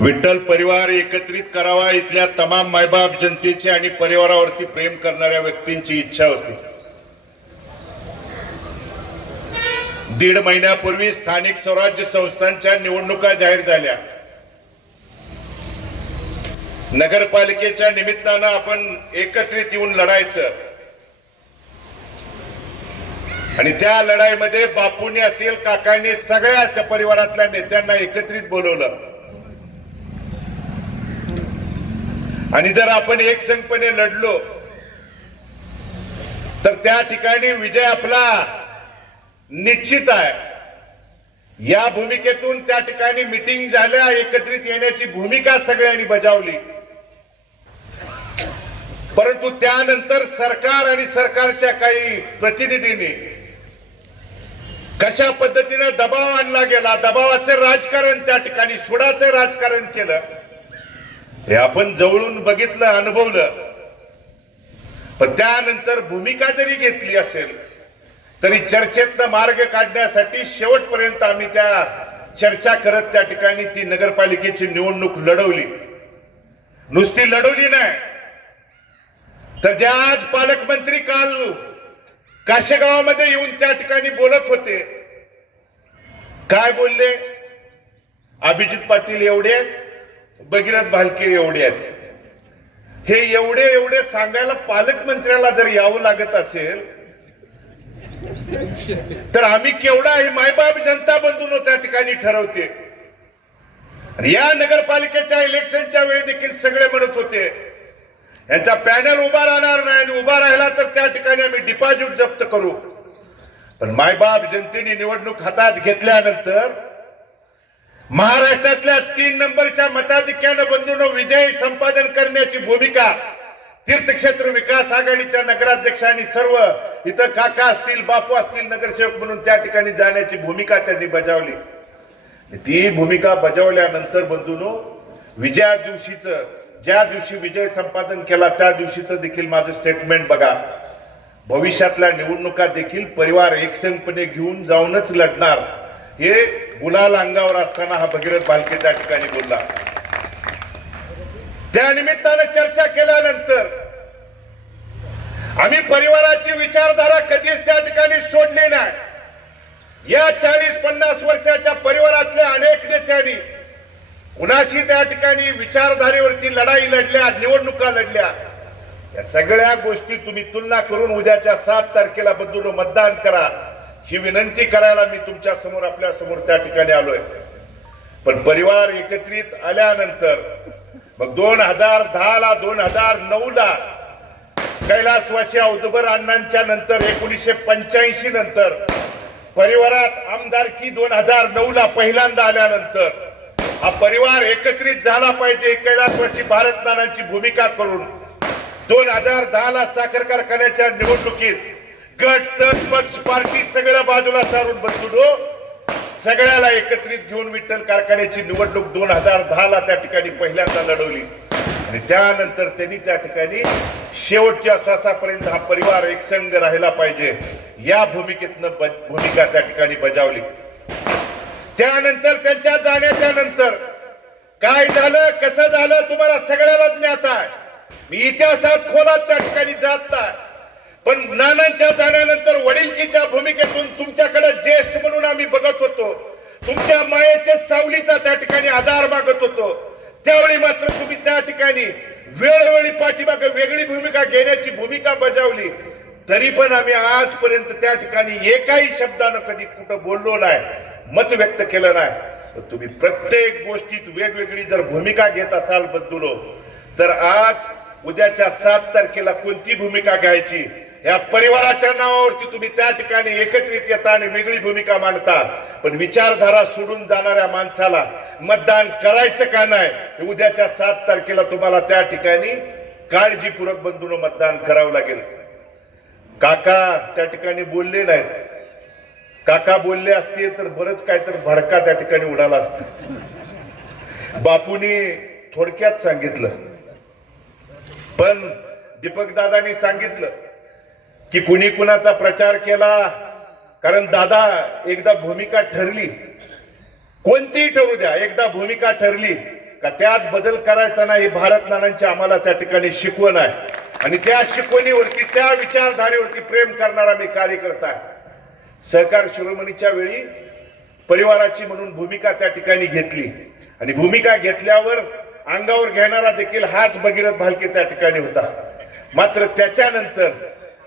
विठ्ठल परिवार एकत्रित करावा इथल्या तमाम मायबाप जनतेची आणि परिवारावरती प्रेम करणाऱ्या व्यक्तींची इच्छा होती। 1.5 महिन्यापूर्वी स्थानिक स्वराज्य संस्थांच्या निवडणुका जाहीर झाल्या। नगरपालिकेच्या निमित्तानं आपण एकत्रित येऊन लढायचं आणि त्या लढाईमध्ये बापूंनी असेल काकांनी सगळ्या त्या परिवारातल्या नेत्यांना एकत्रित बोलवलं आणि जर आपण एकसंघपणे लढलो तर त्या ठिकाणी विजय आपला निश्चित आहे। या भूमिकेतून त्या ठिकाणी मीटिंग झाल्या, एकत्रित येण्याची भूमिका सगळ्यांनी बजावली, परंतु त्यानंतर सरकार आणि सरकारच्या काही प्रतिनिधींनी कशा पद्धतीने दबाव आणला गेला, दबावाचे राजकारण त्या ठिकाणी सुडाचे राजकारण केलं हे आपण जवळून बघितलं, अनुभवलं। पण त्यानंतर भूमिका जरी घेतली असेल तरी चर्चेतनं मार्ग काढण्यासाठी शेवटपर्यंत आम्ही त्या चर्चा करत त्या ठिकाणी ती नगरपालिकेची निवडणूक लढवली। नुसती लढवली नाही तर ज्या आज पालकमंत्री काल काशेगावामध्ये येऊन त्या ठिकाणी बोलत होते, काय बोलले? अभिजित पाटील एवढे आहेत, भगीरथ भालके एवढे आहेत। हे एवढे एवढे सांगायला पालकमंत्र्याला जर यावं लागत असेल तर आम्ही केवढा ही मायबाप जनता बंधून त्या ठिकाणी ठरवते। आणि या नगरपालिकेच्या इलेक्शनच्या वेळी देखील सगळे म्हणत होते यांचा पॅनल उभा राहणार नाही आणि उभा राहिला तर त्या ठिकाणी आम्ही डिपॉझिट जप्त करू। पण मायबाप जनतेने निवडणूक हातात घेतल्यानंतर महाराष्ट्रातल्या 3 नंबरच्या मताधिक्यानं बंधूंनो विजय संपादन करण्याची भूमिका तीर्थक्षेत्र विकास आघाडीच्या नगराध्यक्षांनी सर्व इथं काका असतील, बापू असतील, नगरसेवक म्हणून त्या ठिकाणी जाण्याची भूमिका त्यांनी बजावली। ती भूमिका बजावल्यानंतर बंधूंनो विजया दिवशीचं, ज्या दिवशी विजय संपादन केला त्या दिवशीचं देखील माझं स्टेटमेंट बघा। भविष्यातल्या निवडणुका देखील परिवार एकसंघपणे घेऊन जाऊनच लढणार हे गुलाल अंगावर असताना हा भगीरथ भालके त्या ठिकाणी बोलला। त्या निमित्तानं चर्चा केल्यानंतर आम्ही परिवाराची विचारधारा कधीच त्या ठिकाणी सोडली नाही। या 40-50 वर्षाच्या परिवारातल्या अनेक नेत्यांनी कुणाशी त्या ठिकाणी विचारधारेवरती लढाई लढल्या, निवडणुका लढल्या। या सगळ्या गोष्टी तुम्ही तुलना करून उद्याच्या 7 तारखेला बंधूंनो मतदान करा ही विनंती करायला मी तुमच्या समोर, आपल्या समोर त्या ठिकाणी आलोय। पण परिवार एकत्रित आल्यानंतर मग 2010 ला 2009 ला कैलासवासी औदुंबर अण्णांच्या नंतर 1985 नंतर परिवारात आमदारकी 2009 ला पहिल्यांदा आल्यानंतर हा परिवार एकत्रित झाला पाहिजे कैलासवासी भारतनानांची भूमिका करून 2010 ला साखर कारखान्याच्या निवडणुकीत गट तट पक्ष पार्टी सगळ्या बाजूला सारून बसलो, सगळ्याला एकत्रित घेऊन विठ्ठल कारखान्याची निवडणूक 2010 ला त्या ठिकाणी पहिल्यांदा लढवली आणि त्यानंतर त्यांनी त्या ठिकाणी शेवटच्या श्वासापर्यंत हा परिवार एकसंघ राहिला पाहिजे या भूमिकेतनं भूमिका त्या ठिकाणी बजावली। त्यानंतर त्यांच्या जाण्याच्या नंतर काय झालं, कसं झालं तुम्हाला सगळ्याला ज्ञात आहे। मी इतिहासात खोलात त्या ठिकाणी जात नाही, पण नानांच्या जाण्यानंतर वडिलकीच्या भूमिकेतून तुमच्याकडे ज्येष्ठ म्हणून आम्ही बघत होतो, तुमच्या मायेच्या सावलीचा त्या ठिकाणी आधार मागत होतो। त्यावेळी मात्र तुम्ही त्या ठिकाणी वेळोवेळी पाठीमागे वेगळी भूमिका घेण्याची भूमिका बजावली, तरी पण आम्ही आजपर्यंत त्या ठिकाणी एकाही शब्दानं कधी कुठं बोललो नाही, मत व्यक्त केलं नाही। तुम्ही प्रत्येक गोष्टीत वेगवेगळी जर भूमिका घेत असाल बंधूंनो तर आज उद्याच्या 7 तारखेला कोणती भूमिका घ्यायची या परिवाराच्या नावावरती तुम्ही त्या ठिकाणी एकत्रित येता आणि वेगळी भूमिका मांडता। पण विचारधारा सोडून जाणाऱ्या माणसाला मतदान करायचं का नाही उद्याच्या 7 तारखेला तुम्हाला त्या ठिकाणी काळजीपूर्वक बंधूंनो मतदान करावं लागेल। काका त्या ठिकाणी बोलले नाहीत, काका बोलले असते तर बरंच काय तर भडका त्या ठिकाणी उडाला असता। बापूंनी थोडक्यात सांगितलं, पण दीपक दादांनी सांगितलं की कुणी कुणाचा प्रचार केला, कारण दादा एकदा भूमिका ठरली, कोणतीही ठरू द्या, एकदा भूमिका ठरली का त्यात बदल करायचा नाही, भारत नानांची आम्हाला त्या ठिकाणी शिकवण आहे आणि त्या शिकवणीवरती त्या विचारधारेवरती प्रेम करणारा मी कार्यकर्ता आहे. सहकार शिरोमणीच्या वेळी परिवाराची म्हणून भूमिका त्या ठिकाणी घेतली आणि भूमिका घेतल्यावर अंगावर घेणारा देखील हाच भगीरथ भालके त्या ठिकाणी होता. मात्र त्याच्यानंतर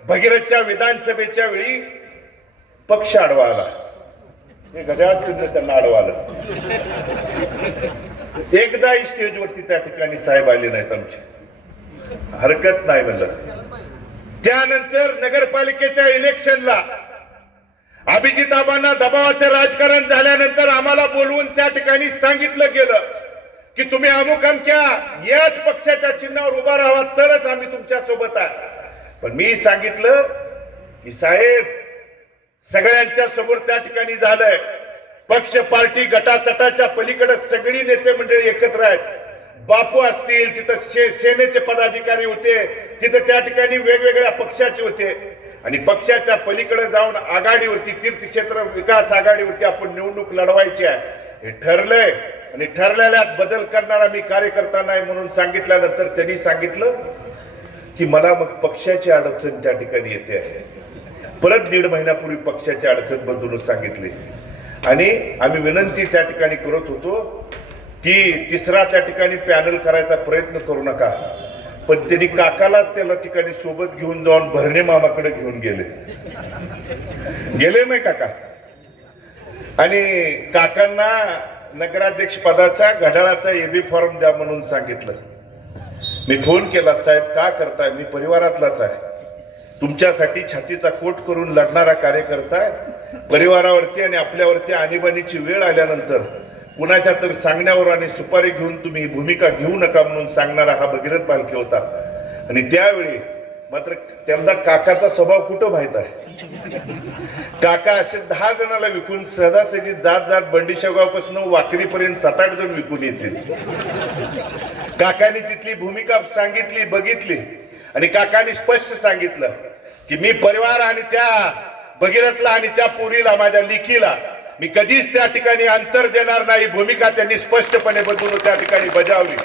भगीरथच्या विधानसभेच्या वेळी पक्ष आडवा आला. हे घड्याळ चिन्ह त्यांना आडवा आलं. एकदाही स्टेजवरती त्या ठिकाणी साहेब आले नाहीत आमचे. हरकत नाही म्हणलं. त्यानंतर नगरपालिकेच्या इलेक्शनला अभिजिताबांना दबावाचं राजकारण झाल्यानंतर आम्हाला बोलवून त्या ठिकाणी सांगितलं गेलं की तुम्ही अमुक अमक्या याच पक्षाच्या चिन्हावर उभा राहा तरच आम्ही तुमच्या सोबत आहे. पण मी सांगितलं की साहेब सगळ्यांच्या समोर त्या ठिकाणी झालंय. पक्ष पार्टी गटातटाच्या पलीकडे सगळी नेते मंडळी एकत्र आहेत. बापू असतील तिथं सेनेचे पदाधिकारी होते, तिथं त्या ठिकाणी वेगवेगळ्या पक्षाचे होते आणि पक्षाच्या पलीकडे जाऊन आघाडीवरती तीर्थक्षेत्र विकास आघाडीवरती आपण निवडणूक लढवायची आहे हे ठरलंय आणि ठरलेल्यात बदल करणारा मी कार्यकर्ता नाही म्हणून सांगितल्यानंतर त्यांनी सांगितलं की मला मग पक्षाची अडचण त्या ठिकाणी येते आहे. परत 1.5 महिन्यापूर्वी पक्षाची अडचण बदलून सांगितली आणि आम्ही विनंती त्या ठिकाणी करत होतो की तिसरा त्या ठिकाणी पॅनल करायचा प्रयत्न करू नका. पण त्यांनी काकालाच त्याला ठिकाणी सोबत घेऊन जाऊन भरणे मामाकडे घेऊन गेले नाही काका. आणि काकांना नगराध्यक्ष पदाच्या घड्याळाचा एबी फॉर्म द्या म्हणून सांगितलं. मी फोन केला, साहेब का करताय, मी परिवारातलाच आहे, तुमच्यासाठी छातीचा कोट करून लढणारा कार्यकर्ता आहे. परिवारावरती आणि आपल्यावरती आणीबाणीची वेळ आल्यानंतर कुणाच्या तर सांगण्यावर आणि सुपारी घेऊन तुम्ही भूमिका घेऊ नका म्हणून सांगणारा हा भगीरथ भालके होता. आणि त्यावेळी मात्र त्यांना काकाचा स्वभाव कुठं माहित आहे. काका असे 10 जणाला विकून सहजासहजी जात जात बंडीशेगावपासून वाकरीपर्यंत 7-8 जण विकून येतील. काकांनी तिथली भूमिका सांगितली, बघितली आणि काकांनी स्पष्ट सांगितलं की मी परिवार आणि त्या भगीरथला आणि त्या पोरीला माझ्या लेकीला मी कधीच त्या ठिकाणी अंतर देणार नाही. भूमिका त्यांनी स्पष्टपणे बदलून त्या ठिकाणी बजावली.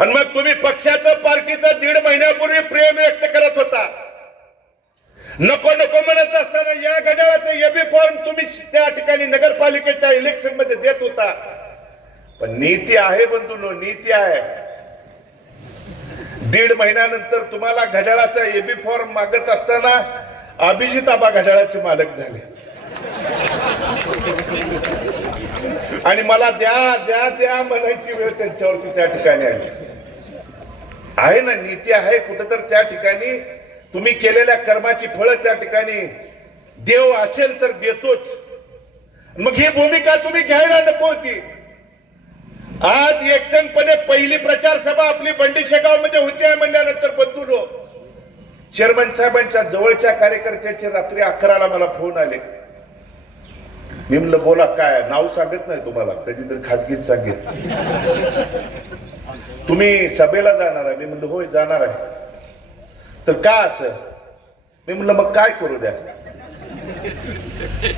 आणि मग तुम्ही पक्षाचं पार्टीचं 1.5 महिन्यापूर्वी प्रेम व्यक्त करत होता. नको नको म्हणत असताना या घड्याळाचं एबी फॉर्म तुम्ही त्या ठिकाणी नगरपालिकेच्या इलेक्शन मध्ये देत होता. पण नीती आहे बंधूंनो, नीती आहे. 1.5 महिन्यानंतर तुम्हाला घड्याळाचा एबी फॉर्म मागत असताना अभिजिताबा घड्याळाचे मालक झाले आणि मला द्या द्या द्या म्हणायची वेळ त्यांच्यावरती त्या ठिकाणी आली. आहे ना, नीती आहे. कुठंतर त्या ठिकाणी तुम्ही केलेल्या कर्माची फळं त्या ठिकाणी देव असेल तर देतोच. मग ही भूमिका तुम्ही घ्यायला नको होती. आज एकसंघपणे पहिली प्रचार सभा आपली बंडीशेगाव मध्ये होती म्हणल्यानंतर बंधूंनो, चेअरमन साहेबांच्या जवळच्या कार्यकर्त्याचे रात्री 11ला मला फोन आले. मी म्हणलं बोला, काय नाव सांगत नाही तुम्हाला, कधीतरी खाजगीत सांगेल. तुम्ही सभेला जाणार आहे? मी म्हणलं होय जाणार आहे. तर का असं? मी म्हणलं मग काय करू द्या.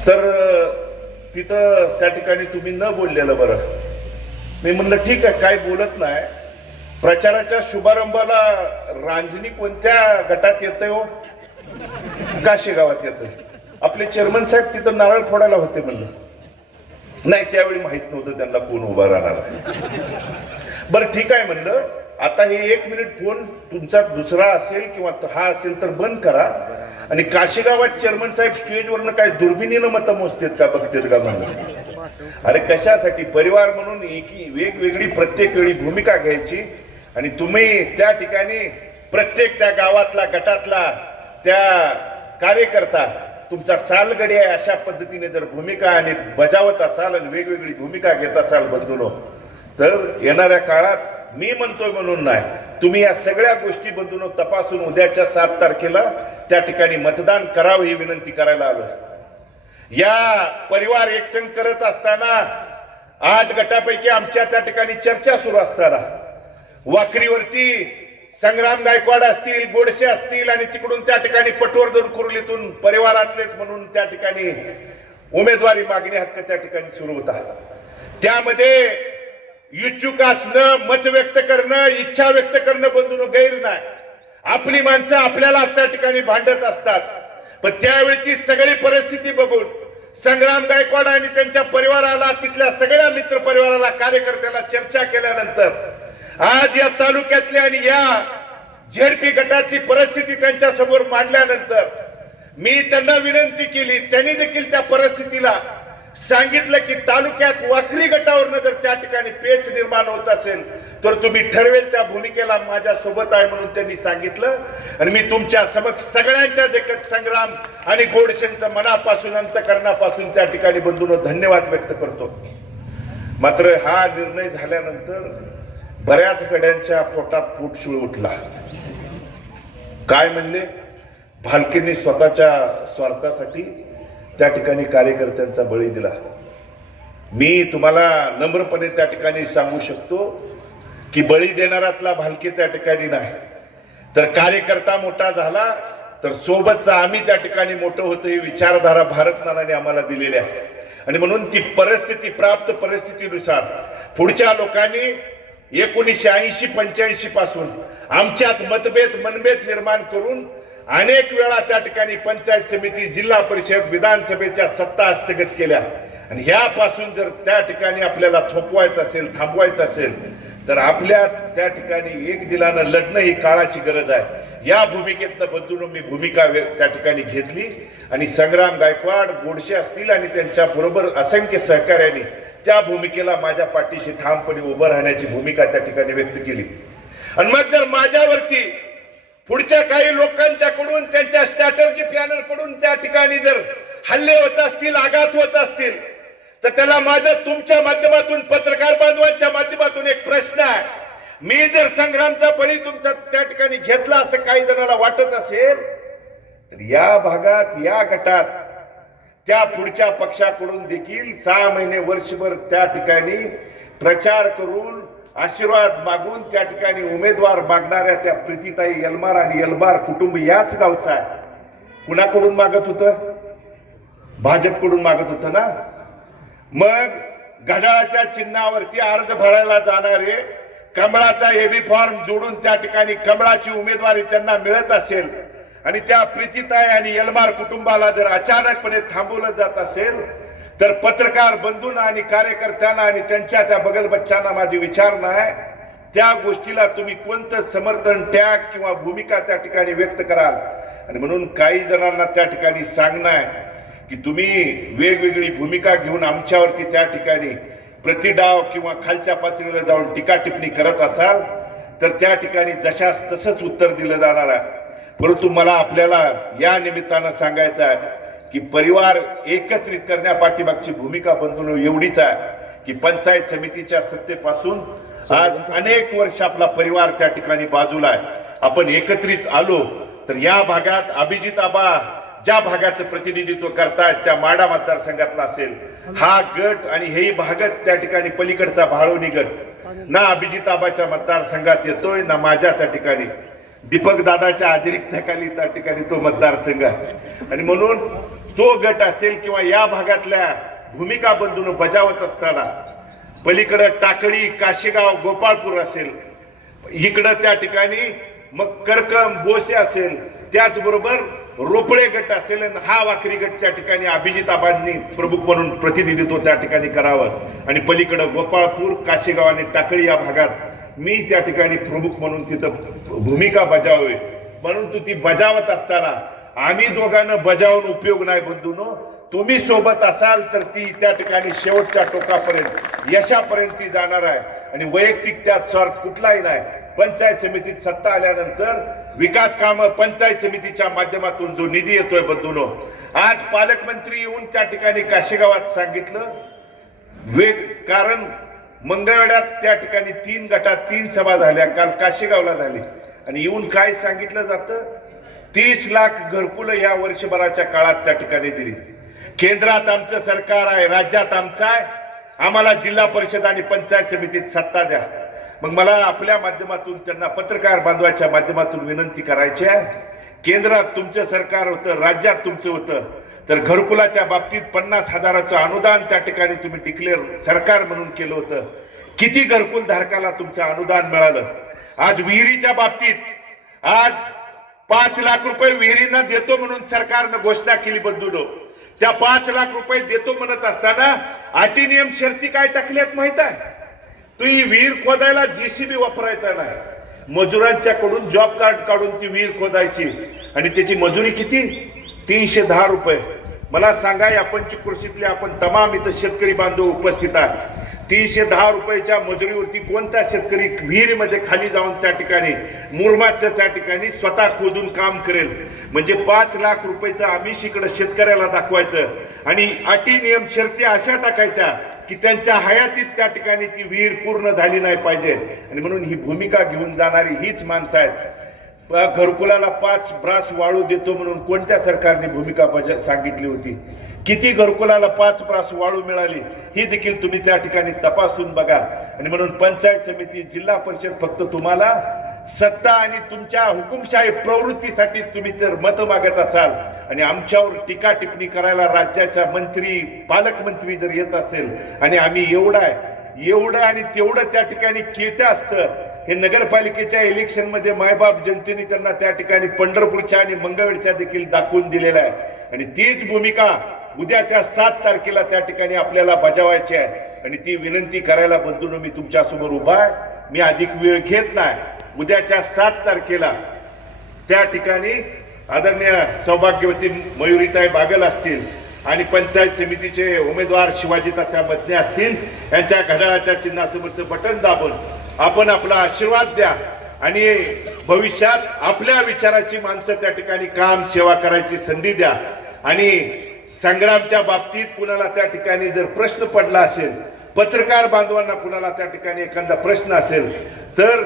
तर तिथं त्या ठिकाणी तुम्ही न बोललेलं बरं. मी म्हणलं ठीक आहे, काय बोलत नाही. प्रचाराच्या शुभारंभाला रांजणी कोणत्या गटात येतंय हो? काशी गावात येतंय. आपले चेअरमन साहेब तिथं नारळ फोडायला होते म्हणलं. नाही, त्यावेळी माहित नव्हतं त्यांना कोण उभा राहणार. बरं ठीक आहे म्हणलं, आता हे 1 मिनिट फोन तुमचा दुसरा असेल किंवा हा असेल तर बंद करा आणि काशी गावात चेअरमन साहेब स्टेजवरनं काय दुर्बिणीनं मतं मोजतेत का बघतेत का म्हणलं. अरे कशासाठी? परिवार म्हणून वेगवेगळी प्रत्येक वेळी भूमिका घ्यायची आणि तुम्ही त्या ठिकाणी प्रत्येक त्या गावातला गटातला त्या कार्यकर्ता तुमचा सालगडी आहे अशा पद्धतीने जर भूमिका आणि बजावत असाल आणि वेगवेगळी भूमिका घेत असाल बंधूंनो, तर येणाऱ्या काळात मी म्हणतोय म्हणून नाही, तुम्ही या सगळ्या गोष्टी बंधूंनो तपासून उद्याच्या 7 तारखेला त्या ठिकाणी मतदान करावं ही विनंती करायला आलो. या परिवार एकसंघ करत असताना 8 गटापैकी आमच्या त्या ठिकाणी चर्चा सुरू असताना वाकरीवरती संग्राम गायकवाड असतील, गोडसे असतील आणि तिकडून त्या ठिकाणी पटवर्धन कुर्लीतून परिवारातलेच म्हणून त्या ठिकाणी उमेदवारी मागणी हक्क त्या ठिकाणी सुरू होता. त्यामध्ये इच्छुक असणं, मत व्यक्त करणं, इच्छा व्यक्त करणं बंधून गैर नाही. आपली माणसं आपल्याला त्या ठिकाणी भांडत असतात. पण त्यावेळची सगळी परिस्थिती बघून संग्राम गायकवाड आणि त्यांच्या परिवाराला, तिथल्या सगळ्या मित्र परिवाराला, कार्यकर्त्याला चर्चा केल्यानंतर आज या तालुक्यातल्या आणि या झेडपी गटातली परिस्थिती त्यांच्या समोर मांडल्यानंतर मी त्यांना विनंती केली. त्यांनी देखील त्या परिस्थितीला सांगितलं की तालुक्यात वाखरी गटावरनं जर त्या ठिकाणी पेच निर्माण होत असेल तर तुम्ही ठरवेल त्या भूमिकेला माझ्या सोबत आहे म्हणून त्यांनी सांगितलं. आणि मी तुमच्या समक्ष सगळ्यांच्या देखत संग्राम आणि गोडसेंचं मनापासून, अंतकरणापासून त्या ठिकाणी बंधूंनो धन्यवाद व्यक्त करतो. मात्र हा निर्णय झाल्यानंतर बऱ्याच गड्यांच्या पोटात फूटशूळ उठला. काय म्हणले? भालकेंनी स्वतःच्या स्वार्थासाठी त्या ठिकाणी कार्यकर्त्यांचा बळी दिला. मी तुम्हाला नम्रपणे त्या ठिकाणी सांगू शकतो की बळी देणारातला भालके त्या ठिकाणी नाही, तर कार्यकर्ता मोठा झाला तर सोबतचा आम्ही त्या ठिकाणी मोठं होतं. ही विचारधारा भारतनानाने आम्हाला दिलेली आहे. आणि म्हणून ती परिस्थिती, प्राप्त परिस्थितीनुसार पुढच्या लोकांनी 1980-85 पासून आमच्यात मतभेद, मनभेद निर्माण करून अनेक वेळा त्या ठिकाणी पंचायत समिती, जिल्हा परिषद, विधानसभेच्या सत्ता हस्तगत केल्या. आणि ह्यापासून जर त्या ठिकाणी आपल्याला थोपवायचं असेल, थांबवायचं असेल तर आपल्या त्या ठिकाणी एक दिलानं लढणं ही काळाची गरज आहे. या भूमिकेतनं बंधूंनो मी भूमिका त्या ठिकाणी घेतली आणि संग्राम गायकवाड, गोडसे असतील आणि त्यांच्या बरोबर असंख्य सहकार्यांनी त्या भूमिकेला माझ्या पाठीशी ठामपणे उभं राहण्याची भूमिका त्या ठिकाणी व्यक्त केली. आणि मग जर माझ्यावरती पुढच्या काही लोकांच्याकडून, त्यांच्या स्ट्रॅटर्जी प्लॅनर कडून त्या ठिकाणी जर हल्ले होत असतील, आघात होत असतील तर त्याला माझं तुमच्या माध्यमातून, पत्रकार बांधवांच्या माध्यमातून एक प्रश्न आहे. मी जर संग्रामचा बळी तुमचा त्या ठिकाणी घेतला असं काही जणांना वाटत असेल तर या भागात, या गटात त्या पुढच्या पक्षाकडून देखील 6 महिने, वर्षभर त्या ठिकाणी प्रचार करून, आशीर्वाद मागून त्या ठिकाणी उमेदवार मागणाऱ्या त्या प्रीतीताई यलमार आणि यलमार कुटुंब याच गावचा आहे. कुणाकडून मागत होतं? भाजपकडून मागत होतं ना. मग घड्याळाच्या चिन्हावरती अर्ज भरायला जाणारे कमळाचा एबी फॉर्म जोडून त्या ठिकाणी कमळाची उमेदवारी त्यांना मिळत असेल आणि त्या प्रीतीताई आणि यलमार कुटुंबाला जर अचानकपणे थांबवलं जात असेल तर पत्रकार बंधूंना आणि कार्यकर्त्यांना आणि त्यांच्या त्या बगलबच्चांना माझी विचारणा आहे, त्या गोष्टीला तुम्ही कोणतं समर्थन, टॅग किंवा भूमिका त्या ठिकाणी व्यक्त कराल? आणि म्हणून काही जणांना त्या ठिकाणी सांगणं आहे की तुम्ही वेगवेगळी भूमिका घेऊन आमच्यावरती त्या ठिकाणी प्रतिडाव किंवा खालच्या पातळीवर जाऊन टीका टिप्पणी करत असाल तर त्या ठिकाणी जशास तसंच उत्तर दिलं जाणार आहे. परंतु मला आपल्याला या निमित्तानं सांगायचं आहे की परिवार एकत्रित करण्यापाठीमागची भूमिका बंधूंनो एवढीच आहे की पंचायत समितीच्या सत्तेपासून आज अनेक वर्ष आपला परिवार त्या ठिकाणी बाजूला आहे. आपण एकत्रित आलो तर या भागात अभिजित आबा ज्या भागाचं प्रतिनिधित्व करतायत त्या माडा मतदारसंघातला असेल हा गट आणि हेही भागात त्या ठिकाणी पलीकडचा भाळवणी गट ना अभिजित आबाच्या मतदारसंघात येतोय ना माझ्या त्या ठिकाणी, दीपक दादाच्या अतिरिक्ताखाली त्या ठिकाणी तो मतदारसंघ आहे. आणि म्हणून तो गट असेल किंवा या भागातल्या भूमिका बंधून बजावत असताना पलीकडे टाकळी, काशीगाव, गोपाळपूर असेल, इकडं त्या ठिकाणी मग करकम, बोसे असेल, त्याचबरोबर रोपळे गट असेल, हा वाखरी गट त्या ठिकाणी अभिजित आबांनी प्रमुख म्हणून प्रतिनिधित्व त्या ठिकाणी करावं आणि पलीकडे गोपाळपूर, काशीगाव आणि टाकळी या भागात मी त्या ठिकाणी प्रमुख म्हणून तिथं भूमिका बजावावी. परंतु ती बजावत असताना आम्ही दोघांना बजावून उपयोग नाही बंधूंनो. तुम्ही सोबत असाल तर ती त्या ठिकाणी शेवटच्या टोकापर्यंत, यशापर्यंत ती जाणार आहे. आणि वैयक्तिक त्यात स्वार्थ कुठलाही नाही. पंचायत समितीत सत्ता आल्यानंतर विकास कामं पंचायत समितीच्या माध्यमातून जो निधी येतोय बंधूंनो, आज पालकमंत्री येऊन त्या ठिकाणी काशीगावात सांगितलं कारण मंगळवेढ्यात त्या ठिकाणी 3 गटात 3 सभा झाल्या, काल काशीगावला झाली आणि येऊन काय सांगितलं जातं, 30 लाख घरकुलं या वर्षभराच्या काळात त्या ठिकाणी दिली. केंद्रात आमचं सरकार आहे, राज्यात आमचं आहे, आम्हाला जिल्हा परिषद आणि पंचायत समितीत सत्ता द्या. मग मला आपल्या माध्यमातून त्यांना पत्रकार बांधवाच्या माध्यमातून विनंती करायची आहे, केंद्रात तुमचं सरकार होतं, राज्यात तुमचं होतं, तर घरकुलाच्या बाबतीत 50,000चं अनुदान त्या ठिकाणी तुम्ही डिक्लेअर सरकार म्हणून केलं होतं. किती घरकुल धारकाला तुमचं अनुदान मिळालं? आज विहिरीच्या बाबतीत आज 5 लाख रुपये विहिरींना देतो म्हणून सरकारनं घोषणा केली बंधूनो. त्या 5 लाख रुपये देतो म्हणत असताना अटी नियम शर्ती काय टाकल्यात माहित आहे? तुम्ही विहीर खोदायला जेसीबी वापरायचा नाही, मजुरांच्याकडून जॉब कार्ड काढून ती विहीर खोदायची आणि त्याची मजुरी किती? 310 रुपये. मला सांगा, या पंचकृषीतले आपण तमाम इथं शेतकरी बांधव उपस्थित आहे, 310 रुपयाच्या मजुरीवरती कोणता शेतकरी विहिरीमध्ये खाली जाऊन त्या ठिकाणी मुरमाच्या त्या ठिकाणी स्वतः खोदून काम करेल? म्हणजे 5 लाख रुपयाचं आमिष इकडे शेतकऱ्याला दाखवायचं आणि अटी नियम शर्ती अशा टाकायच्या की त्यांच्या हयातीत त्या ठिकाणी ती विहीर पूर्ण झाली नाही पाहिजे. आणि म्हणून ही भूमिका घेऊन जाणारी हीच माणसं आहेत. घरकुलाला 5 ब्रास वाळू देतो म्हणून कोणत्या सरकारने भूमिका सांगितली होती? किती घरकुलाला 5 ब्रास वाळू मिळाली ही देखील तुम्ही त्या ठिकाणी तपासून बघा. आणि म्हणून पंचायत समिती, जिल्हा परिषद फक्त तुम्हाला सत्ता आणि तुमच्या हुकुमशाही प्रवृत्तीसाठी तुम्ही जर मत मागत असाल आणि आमच्यावर टीका टिप्पणी करायला राज्याच्या मंत्री, पालकमंत्री जर येत असेल आणि आम्ही एवढं आणि तेवढं त्या ठिकाणी केलं असतं. हे नगरपालिकेच्या इलेक्शन मध्ये मायबाप जनतेने त्यांना त्या ठिकाणी पंढरपूरच्या आणि मंगळवेढच्या देखील दाखवून दिलेला आहे आणि तीच भूमिका उद्याच्या 7 तारखेला त्या ठिकाणी आपल्याला बजावायची आहे. आणि ती विनंती करायला बंधूंनो मी तुमच्या समोर उभा आहे. मी अधिक वेळ घेत नाही. उद्याच्या 7 तारखेला त्या ठिकाणी आदरणीय सौभाग्यवती मयुरीताई बागल असतील आणि पंचायत समितीचे उमेदवार शिवाजी तात्या मदने असतील, यांच्या घड्याळाच्या चिन्हासमोरचं बटन दाबून आपण आपला आशीर्वाद द्या आणि भविष्यात आपल्या विचाराची माणसं त्या ठिकाणी काम सेवा करायची संधी द्या. आणि संग्रामच्या बाबतीत कुणाला त्या ठिकाणी जर प्रश्न पडला असेल, पत्रकार बांधवांना कुणाला त्या ठिकाणी एखादा प्रश्न असेल तर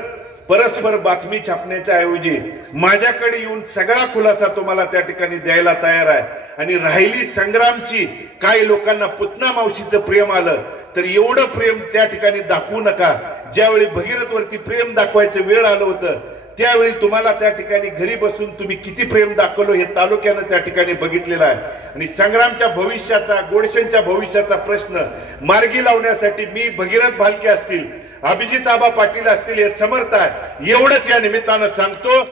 परस्पर बातमी छापण्याच्या ऐवजी माझ्याकडे येऊन सगळा खुलासा तुम्हाला त्या ठिकाणी द्यायला तयार आहे. आणि राहिली संग्रामची, काही लोकांना पुतना मावशीचं प्रेम आलं तर एवढं प्रेम त्या ठिकाणी दाखवू नका. ज्यावेळी भगीरथ वरती प्रेम दाखवायचं वेळ आलं होतं त्यावेळी तुम्हाला त्या ठिकाणी घरी बसून तुम्ही किती प्रेम दाखवलं हे तालुक्यानं त्या ठिकाणी बघितलेलं आहे. आणि संग्रामच्या भविष्याचा, गोडशेंच्या भविष्याचा प्रश्न मार्गी लावण्यासाठी मी, भगीरथ भालके असतील, अभिजित आबा पाटील असतील, हे समर्थ आहे. एवढंच या निमित्तानं सांगतो.